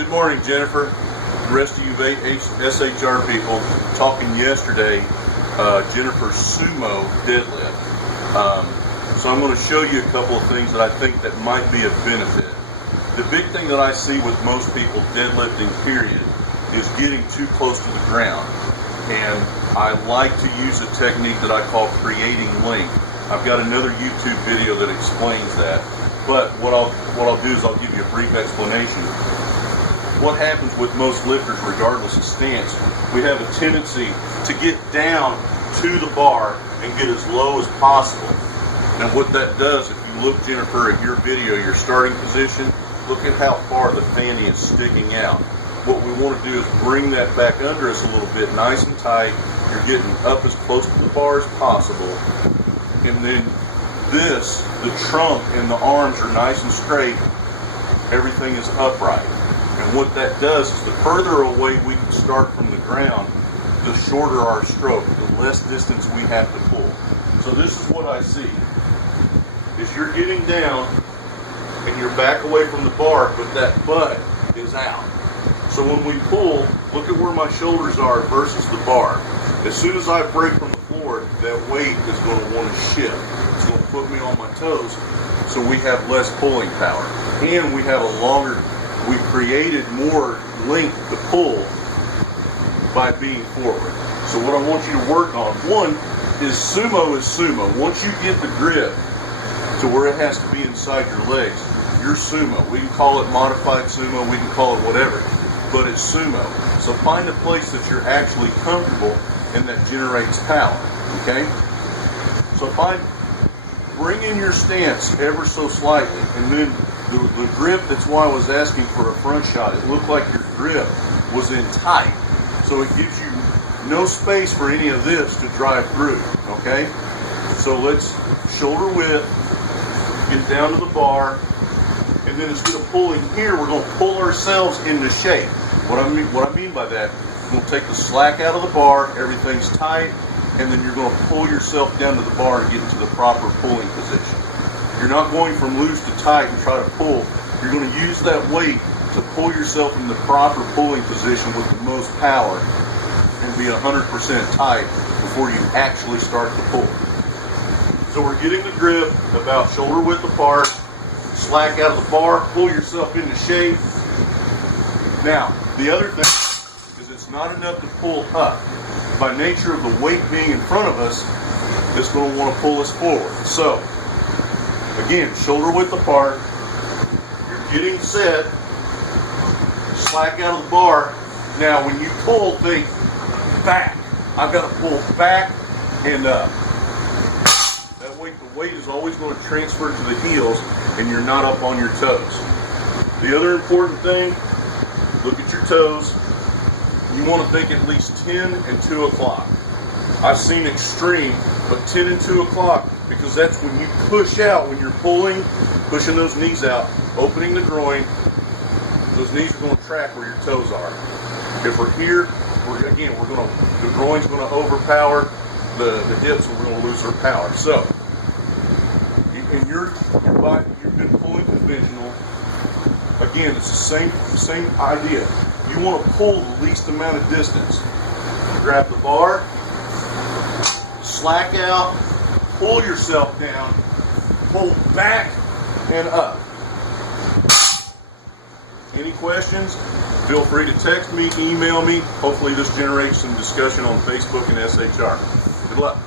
Good morning, Jennifer. The rest of you SHR people talking yesterday, Jennifer's sumo deadlift. So I'm going to show you a couple of things that I think that might be of benefit. The big thing that I see with most people deadlifting period is getting too close to the ground. And I like to use a technique that I call creating length. I've got another YouTube video that explains that. But what I'll do is I'll give you a brief explanation. What happens with most lifters, regardless of stance, we have a tendency to get down to the bar and get as low as possible. And what that does, if you look, Jennifer, at your video, your starting position, look at how far the fanny is sticking out. What we want to do is bring that back under us a little bit, nice and tight. You're getting up as close to the bar as possible. And then the trunk and the arms are nice and straight. Everything is upright. And what that does is the further away we can start from the ground, the shorter our stroke, the less distance we have to pull. So this is what I see. Is you're getting down and you're back away from the bar, but that butt is out. So when we pull, look at where my shoulders are versus the bar. As soon as I break from the floor, that weight is going to want to shift. It's going to put me on my toes, so we have less pulling power. And we have we created more length to pull by being forward. So what I want you to work on, one, is sumo is sumo. Once you get the grip to where it has to be inside your legs, you're sumo. We can call it modified sumo, we can call it whatever, but it's sumo. So find a place that you're actually comfortable and that generates power, okay? So bring in your stance ever so slightly, and then the grip, that's why I was asking for a front shot. It looked like your grip was in tight, so it gives you no space for any of this to drive through, okay? So let's shoulder width, get down to the bar, and then instead of pulling here, we're going to pull ourselves into shape. What I mean by that, we're going to take the slack out of the bar, everything's tight, and then you're going to pull yourself down to the bar and get into the proper pulling position. You're not going from loose to tight and try to pull. You're going to use that weight to pull yourself in the proper pulling position with the most power and be 100% tight before you actually start to pull. So we're getting the grip about shoulder width apart, slack out of the bar, pull yourself into shape. Now, the other thing is it's not enough to pull up. By nature of the weight being in front of us, it's going to want to pull us forward. So, again, shoulder width apart, you're getting set, slack out of the bar. Now, when you pull, think back. I've got to pull back and up. That way, the weight is always going to transfer to the heels and you're not up on your toes. The other important thing, look at your toes. You want to think at least 10 and 2 o'clock. I've seen extreme, but 10 and 2 o'clock, because that's when you push out, when you're pulling, pushing those knees out, opening the groin, those knees are going to track where your toes are. If we're here, the groin's going to overpower the hips, and we're going to lose our power. So, in your body, you've been pulling conventional. Again, it's the same idea. You want to pull the least amount of distance. Grab the bar, slack out, pull yourself down, pull back and up. Any questions? Feel free to text me, email me. Hopefully this generates some discussion on Facebook and SHR. Good luck.